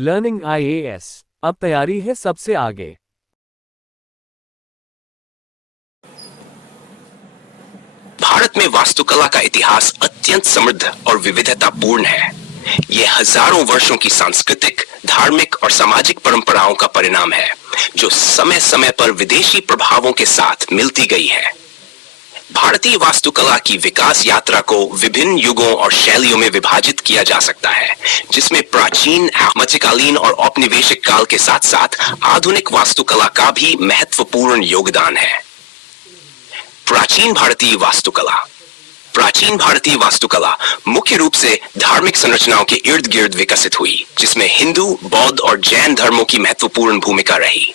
Learning IAS अब तैयारी है सबसे आगे। भारत में वास्तुकला का इतिहास अत्यंत समृद्ध और विविधतापूर्ण है। यह हजारों वर्षों की सांस्कृतिक, धार्मिक और सामाजिक परंपराओं का परिणाम है, जो समय समय पर विदेशी प्रभावों के साथ मिलती गई है। भारतीय वास्तुकला की विकास यात्रा को विभिन्न युगों और शैलियों में विभाजित किया जा सकता है, जिसमें प्राचीन, मध्यकालीन और औपनिवेशिक काल के साथ साथ आधुनिक वास्तुकला का भी महत्वपूर्ण योगदान है। प्राचीन भारतीय वास्तुकला मुख्य रूप से धार्मिक संरचनाओं के इर्द गिर्द विकसित हुई, जिसमें हिंदू, बौद्ध और जैन धर्मों की महत्वपूर्ण भूमिका रही।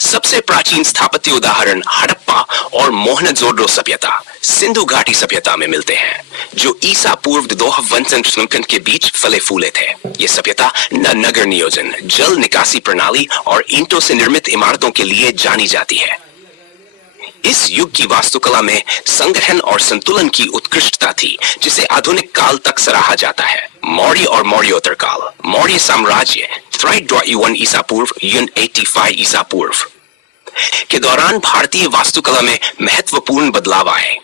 सबसे प्राचीन स्थापत्य उदाहरण हड़प्पा और मोहनजोदड़ो सभ्यता सिंधु घाटी सभ्यता में मिलते हैं, जो ईसा पूर्व 2000 के बीच फले फूले थे। ये सभ्यता नगर नियोजन, जल निकासी प्रणाली और ईंटों से निर्मित इमारतों के लिए जानी जाती है। इस युग की वास्तुकला में संग्रहण और संतुलन की उत्कृष्टता थी, जिसे आधुनिक काल तक सराहा जाता है। मौर्य और मौर्योत्तर काल, मौर्य साम्राज्य 321 ईसा पूर्व 185 ईसा पूर्व के दौरान भारतीय वास्तुकला में महत्वपूर्ण बदलाव आए।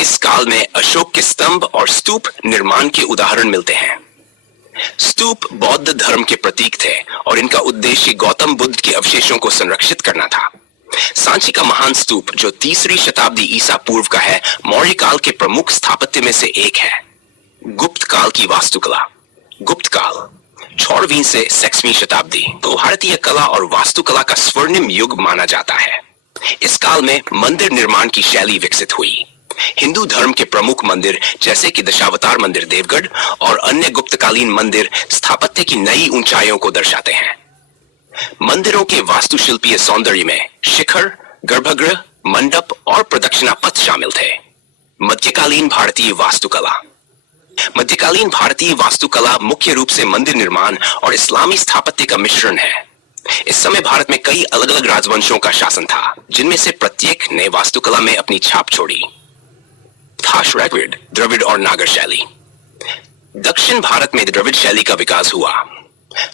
इस काल में अशोक के स्तंभ और स्तूप निर्माण के उदाहरण मिलते हैं। स्तूप बौद्ध धर्म के प्रतीक थे और इनका उद्देश्य गौतम बुद्ध के अवशेषों को संरक्षित करना था। सांची का महान स्तूप, जो 3री शताब्दी ईसा पूर्व का है, मौर्य काल के प्रमुख स्थापत्य में से एक है। गुप्त काल की वास्तुकला, गुप्त काल 6वीं से 6वीं शताब्दी को भारतीय कला और वास्तुकला का स्वर्णिम युग माना जाता है। इस काल में मंदिर निर्माण की शैली विकसित हुई। हिंदू धर्म के प्रमुख मंदिर जैसे कि दशावतार मंदिर देवगढ़ और अन्य गुप्तकालीन मंदिर स्थापत्य की नई ऊंचाइयों को दर्शाते हैं। मंदिरों के वास्तुशिल्पीय सौंदर्य में शिखर, गर्भगृह, मंडप और प्रदक्षिणा पथ शामिल थे। मध्यकालीन भारतीय वास्तुकला मुख्य रूप से मंदिर निर्माण और इस्लामी स्थापत्य का मिश्रण है। इस समय भारत में कई अलग अलग राजवंशों का शासन था, जिनमें से प्रत्येक ने वास्तुकला में अपनी छाप छोड़ी। द्रविड़ और नागर शैली। दक्षिण भारत में द्रविड़ शैली का विकास हुआ,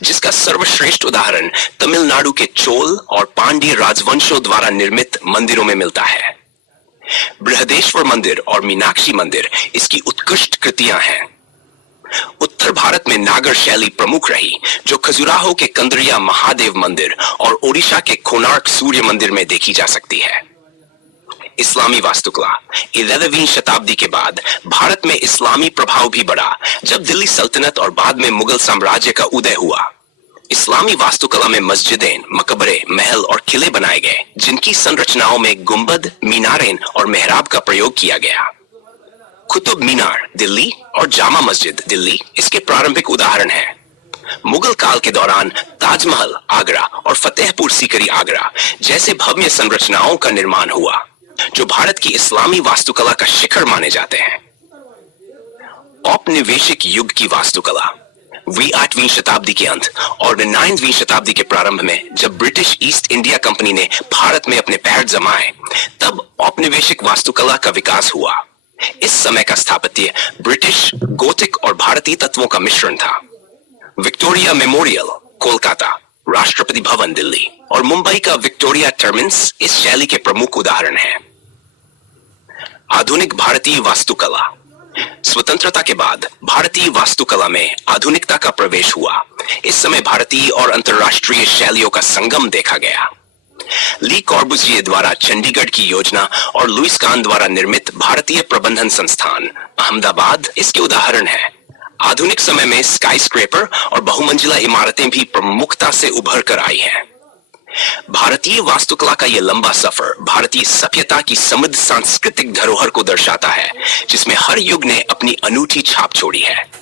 जिसका सर्वश्रेष्ठ उदाहरण तमिलनाडु के चोल और पांड्य राजवंशों द्वारा निर्मित मंदिरों में मिलता है। बृहदेश्वर मंदिर और मीनाक्षी मंदिर इसकी उत्कृष्ट कृतियां हैं। उत्तर भारत में नागर शैली प्रमुख रही, जो खजुराहो के कंदरिया महादेव मंदिर और ओडिशा के कोणार्क सूर्य मंदिर में देखी जा सकती है। इस्लामी वास्तुकला 11वीं शताब्दी के बाद भारत में इस्लामी प्रभाव भी बढ़ा, जब दिल्ली सल्तनत और बाद में मुगल साम्राज्य का उदय हुआ। इस्लामी वास्तुकला में मस्जिदें, मकबरे, महल और किले बनाए गए, जिनकी संरचनाओं में गुंबद, मीनारें और मेहराब का प्रयोग किया गया। कुतुब मीनार दिल्ली और जामा मस्जिद दिल्ली इसके प्रारंभिक उदाहरण हैं। मुगल काल के दौरान ताजमहल आगरा और फतेहपुर सीकरी आगरा जैसे भव्य संरचनाओं का निर्माण हुआ, जो भारत की इस्लामी वास्तुकला का शिखर माने जाते हैं। औपनिवेशिक युग की वास्तुकला 8वीं शताब्दी के अंत और 9वीं शताब्दी के प्रारंभ में, जब ब्रिटिश ईस्ट इंडिया कंपनी ने भारत में अपने पैर जमाए, तब औपनिवेशिक वास्तुकला का विकास हुआ। इस समय का स्थापत्य ब्रिटिश, गोथिक और भारतीय तत्वों का मिश्रण था। विक्टोरिया मेमोरियल कोलकाता, राष्ट्रपति भवन दिल्ली और मुंबई का विक्टोरिया टर्मिनस इस शैली के प्रमुख उदाहरण हैं। आधुनिक भारतीय वास्तुकला। स्वतंत्रता के बाद भारतीय वास्तुकला में आधुनिकता का प्रवेश हुआ। इस समय भारतीय और अंतर्राष्ट्रीय शैलियों का संगम देखा गया। ली कॉर्बुजिए द्वारा चंडीगढ़ की योजना और लुइस कान द्वारा निर्मित भारतीय प्रबंधन संस्थान अहमदाबाद इसके उदाहरण है। आधुनिक समय में स्काईस्क्रेपर और बहुमंजिला इमारतें भी प्रमुखता से उभर कर आई हैं। भारतीय वास्तुकला का यह लंबा सफर भारतीय सभ्यता की समृद्ध सांस्कृतिक धरोहर को दर्शाता है, जिसमें हर युग ने अपनी अनूठी छाप छोड़ी है।